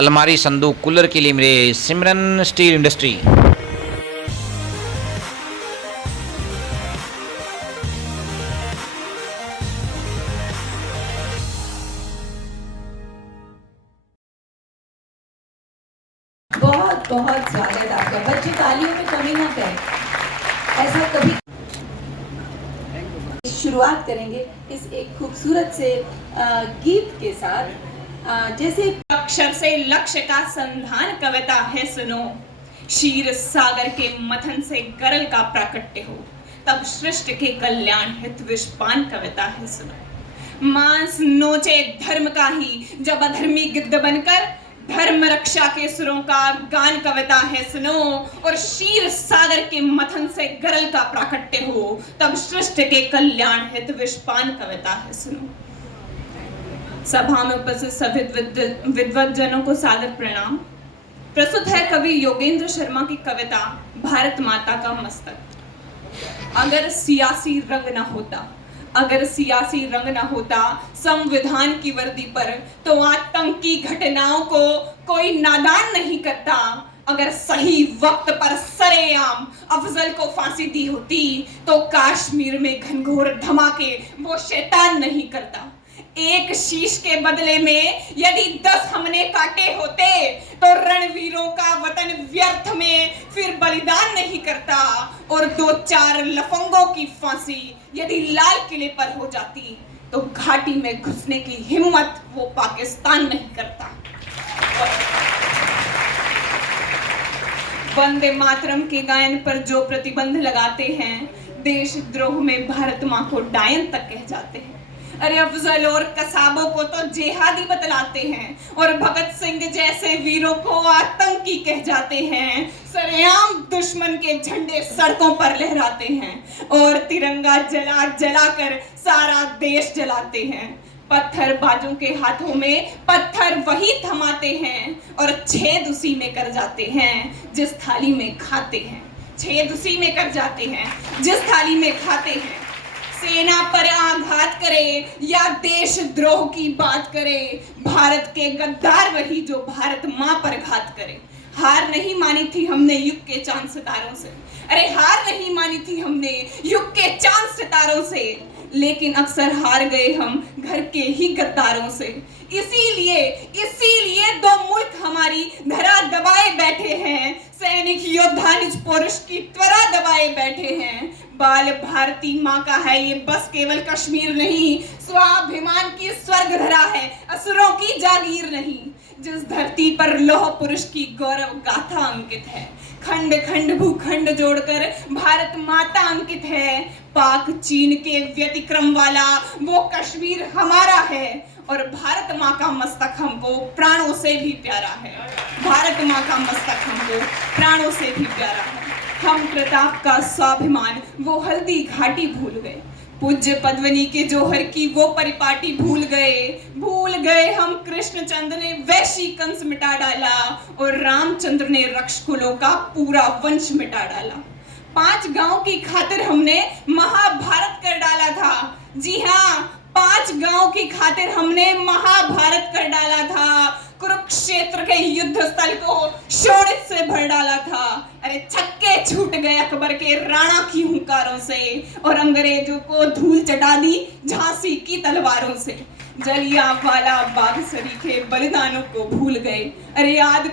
अलमारी, संदूक, कूलर के लिए मेरे सिमरन स्टील इंडस्ट्री। बहुत बहुत स्वागत आपका। बच्चे तालियों में कमी ना करें, ऐसा कभी। शुरुआत करेंगे इस एक खूबसूरत से गीत के साथ। जैसे अक्षर से लक्ष्य का संधान कविता है सुनो, क्षीर सागर के मथन से गरल का प्राकट्य हो, तब सृष्टि के कल्याण हित विषपान कविता है सुनो। मांस नोचे धर्म का ही जब अधर्मी गिद्ध बनकर, धर्म रक्षा के सुरों का गान कविता है सुनो। और क्षीर सागर के मथन से गरल का प्राकट्य हो, तब सृष्टि के कल्याण हित विषपान कविता है सुनो। सभा में उपस्थित सभी विद्वत जनों को सादर प्रणाम। प्रस्तुत है कवि योगेंद्र शर्मा की कविता भारत माता का मस्तक। अगर सियासी रंग न होता, अगर सियासी रंग न होता संविधान की वर्दी पर, तो आतंकी घटनाओं को कोई नादान नहीं करता। अगर सही वक्त पर सरेआम अफजल को फांसी दी होती, तो कश्मीर में घनघोर धमाके वो शैतान नहीं करता। एक शीश के बदले में यदि 10 हमने काटे होते, तो रणवीरों का वतन व्यर्थ में फिर बलिदान नहीं करता। और 2-4 लफंगों की फांसी यदि लाल किले पर हो जाती, तो घाटी में घुसने की हिम्मत वो पाकिस्तान नहीं करता। वंदे मातरम के गायन पर जो प्रतिबंध लगाते हैं, देशद्रोह में भारत माँ को डायन तक कह जाते हैं। अरे अफजल और कसाबों को तो जेहादी बतलाते हैं, और भगत सिंह जैसे वीरों को आतंकी कह जाते हैं। सरेआम दुश्मन के झंडे सड़कों पर लहराते हैं, और तिरंगा जला जला कर सारा देश जलाते हैं। पत्थरबाजों के हाथों में पत्थर वही थमाते हैं, और छेद उसी में कर जाते हैं जिस थाली में खाते हैं। छेद उसी में कर जाते हैं जिस थाली में खाते हैं। सेना पर आघात करे या देशद्रोह की बात करे, भारत के गद्दार वही जो भारत माँ पर घात करे। हार नहीं मानी थी हमने युग के चांद सितारों से, अरे हार नहीं मानी थी हमने युग के चांद सितारों से, लेकिन अक्सर हार गए हम घर के ही गद्दारों से। इसीलिए 2 मुल्क हमारी धरा दबाए बैठे हैं, सैनिक योद्धा निज पुरुष की त्वरा दबाए बैठे हैं। बाल भारती माँ का है ये बस केवल कश्मीर नहीं, स्वाभिमान की स्वर्ग धरा है, असुरों की जागीर नहीं। जिस धरती पर लौह पुरुष की गौरव गाथा अंकित है, खंड खंड भूखंड जोड़कर भारत माता अंकित है। पाक चीन के व्यतिक्रम वाला वो कश्मीर हमारा है, और भारत माँ का मस्तक हमको प्राणों से भी प्यारा है। भारत माँ का मस्तक हमको प्राणों से भी प्यारा है। हम प्रताप का स्वाभिमान वो हल्दी घाटी भूल गए, पूज्य पद्मनी के जौहर की वो परिपाटी भूल गए हम। कृष्णचंद्र ने वैशी कंस मिटा डाला, और रामचंद्र ने रक्षकुलों का पूरा वंश मिटा डाला। 5 गांव की खातिर हमने महाभारत कर डाला था। जी हाँ, 5 गांव की खातिर हमने महाभारत कर डाला था। कुरुक्षेत्र के युद्ध स्थल को शोणित से भर डाला था। अरे छक्के छूट गए अकबर के राणा की हुंकारों से, और अंग्रेजों को धूल चटा दी झांसी की तलवारों से। जलियांवाला बाग सरीखे बलिदानों को भूल गए। अरे याद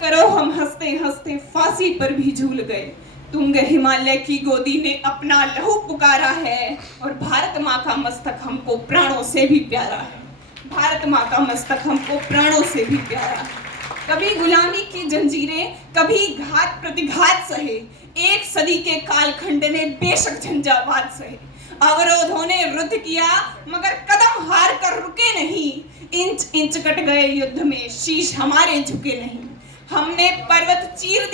करो हम हंसते हंसते फांसी पर भी झूल गए। तुंग हिमालय की गोदी ने अपना लहू पुकारा है, और भारत माँ का मस्तक हमको प्राणों से भी प्यारा है। भारत माँ का मस्तक हमको प्राणों से भी प्यारा है। कभी गुलामी की जंजीरें, कभी घात प्रतिघात सहे, 1 सदी के कालखंड ने बेशक झंझावात सहे। अवरोधों ने रुद्ध किया मगर कदम हार कर रुके नहीं। इंच इंच कट गए युद्ध में, शीश हमारे झुके नहीं। हमने पर्वत चीर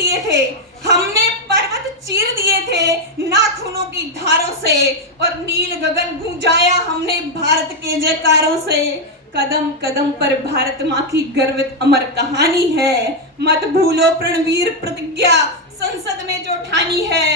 दिए थे नाखूनों की धारों से, और नील गगन गूंजाया हमने भारत के जयकारों से। कदम कदम पर भारत माँ की गर्वित अमर कहानी है। मत भूलो प्रणवीर प्रतिज्ञा संसद में जो ठानी है।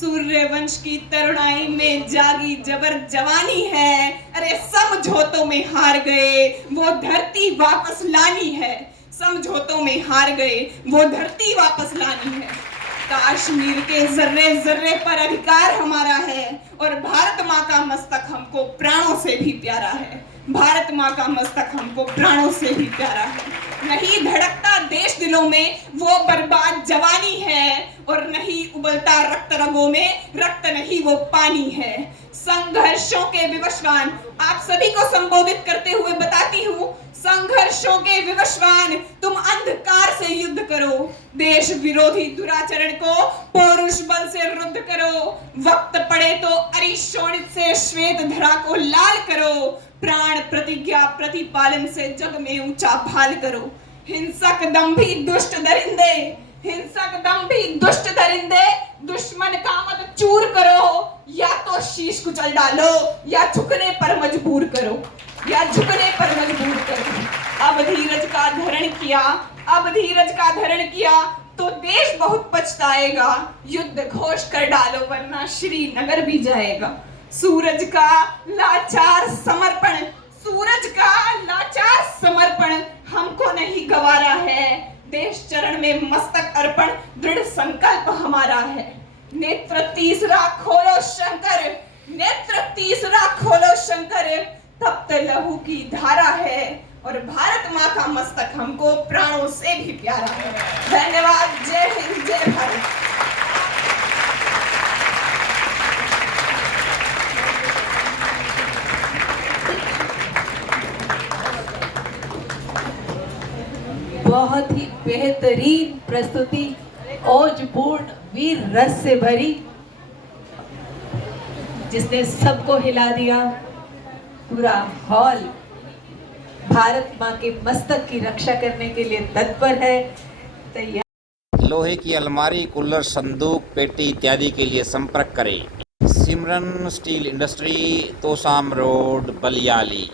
सूर्यवंश की तरुणाई में जागी जबर जवानी है। अरे समझौतों में हार गए, वो धरती वापस लानी है। समझौतों में हार गए, वो धरती वापस लानी है। कश्मीर के जर्रे जर्रे पर अधिकार हमारा है और भारत माँ का मस्तक हमको प्राणों से भी प्यारा है। भारत माँ का मस्तक हमको प्राणों से भी प्यारा है। नहीं धड़कता देश दिलों में वो बर्बाद जवानी है, और नहीं उबलता रक्त रगों में रक्त नहीं वो पानी है। संघर्षों के विवशवान आप सभी को संबोधित करते हुए बताती हूँ, संघर्षों के विवशवान तुम अंधकार से युद्ध करो, देश विरोधी दुराचरण को पौरुष बल से रुद्ध करो। वक्त पड़े तो अरिशोणित से श्वेत धरा को लाल करो, प्राण प्रतिज्ञा प्रतिपालन से जग में ऊंचा भाल करो। हिंसक दंभी दुष्ट दरिंदे, हिंसक दंभी दुष्ट दरिंदे, दुश्मन का मत चूर करो, या तो शीश कुचल डालो या झुकने पर मजबूर करो, या झुकने पर मजबूर करो। अब धीरज का धरण किया, अब धीरज का धरण किया तो देश बहुत पछताएगा। युद्ध घोष कर डालो वरना श्रीनगर भी जाएगा। सूरज का लाचार समर्पण, सूरज का लाचार समर्पण हमको नहीं गवारा है। देश चरण में मस्तक अर्पण दृढ़ संकल्प हमारा है। नेत्र तीसरा खोलो शंकर, नेत्र तीसरा खोलो शंकर, तप्त लहू की धारा है और भारत माँ का मस्तक हमको प्राणों से भी प्यारा है। धन्यवाद। जय हिंद, जय भारत। बहुत ही बेहतरीन प्रस्तुति, ओजपूर्ण वीर रस से भरी, जिसने सबको हिला दिया। पूरा हॉल भारत माँ के मस्तक की रक्षा करने के लिए तत्पर है, तैयार। लोहे की अलमारी, कूलर, संदूक, पेटी इत्यादि के लिए संपर्क करें। सिमरन steel industry, Tosham road, Baliyali.